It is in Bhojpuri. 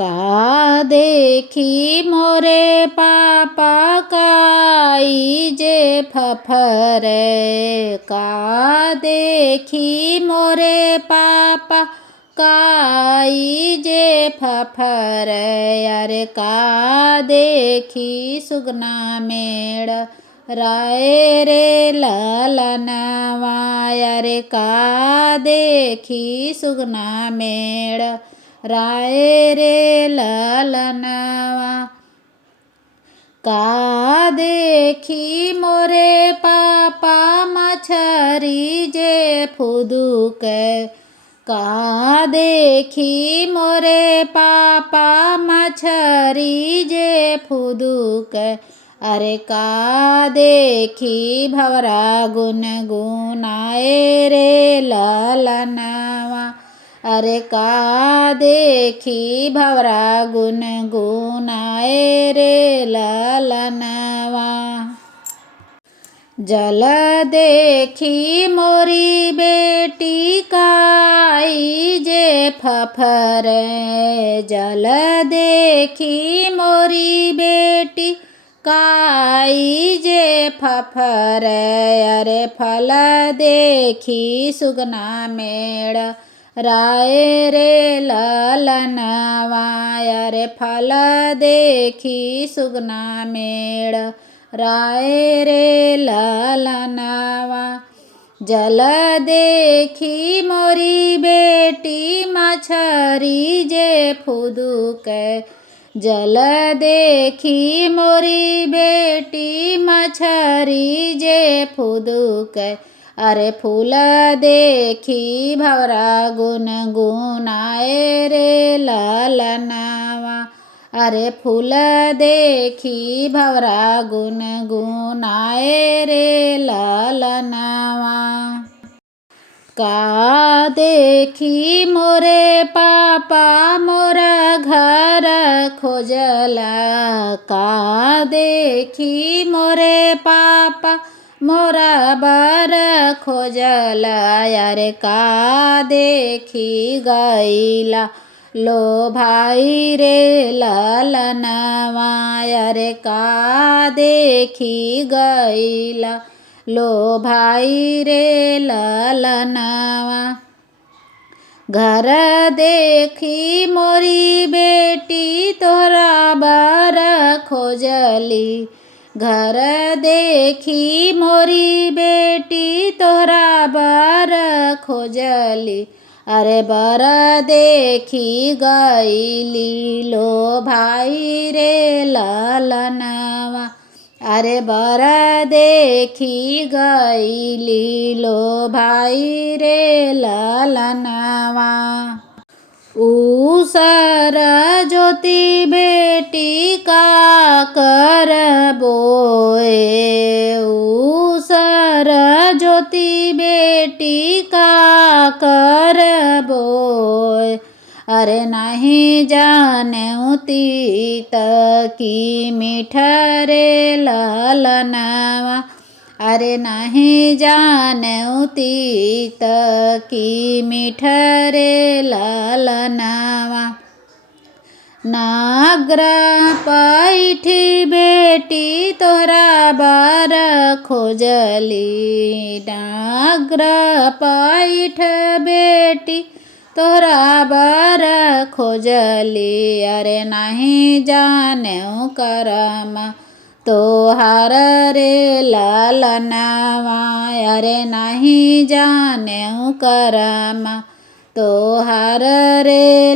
का देखी मोरे पापा काई जे फफरे। का देखी मोरे पापा काई जे फफरे। अरे का देखी सुगना मेड़ राय रे ललनवा। अरे का देखी सुगना मेड़ राय रे ललनवा। का देखी मोरे पापा मछरी जे फुदुके। का देखी मोरे पापा मछरी जे फुदुके। अरे का देखी भवरा गुनगुनाए रे ललनवा। अरे का देखी भवरा गुनगुनाए रे ललनवा। जल देखी मोरी बेटी काई जे फफरे। जल देखी मोरी बेटी काई जे फफरे। अरे फल देखी सुगना मेड़ राय रे ललनवा। अरे फल देखी सुगना मेड़ राय रे ललनवा। जल देखी मोरी बेटी मछरी जे फुदुके। जल देखी मोरी बेटी मछरी जे फुदुके। अरे फूल देखी भवरा गुनगुनाए रे ललनवा। अरे फूल देखी भवरा गुनगुनाए रे ललनवा। का देखी मोरे पापा मोरा घर खोजला। का देखी मोरे पापा मोरा बर खोजला। अरे का देखी गईला लो भाई रे ललनवा। अरे का देखी गईला लो भाई रे ललनवा। घर देखी मोरी बेटी तोरा बर खोजली। घर देखी मोरी बेटी तोरा बर खोजली। अरे बर देखी गईली लो भाई रे ललनवा। अरे बर देखी गईली लो भाई रे ललनवा। ऊसर ज्योति बेटी का कर बोए। ऊसर ज्योति बेटी का कर बोए। अरे नहीं जाने तीत की मिठरे ललनवा। अरे नहीं जाने तीत की मिठरे ललनवा। नागर पैठी बेटी तोरा बर खोजली। नागर पैठ बेटी तोरा बर खोजली। अरे नहीं जाने करम तोहार रे ललनवा। अरे नहीं जाने करम तोहार रे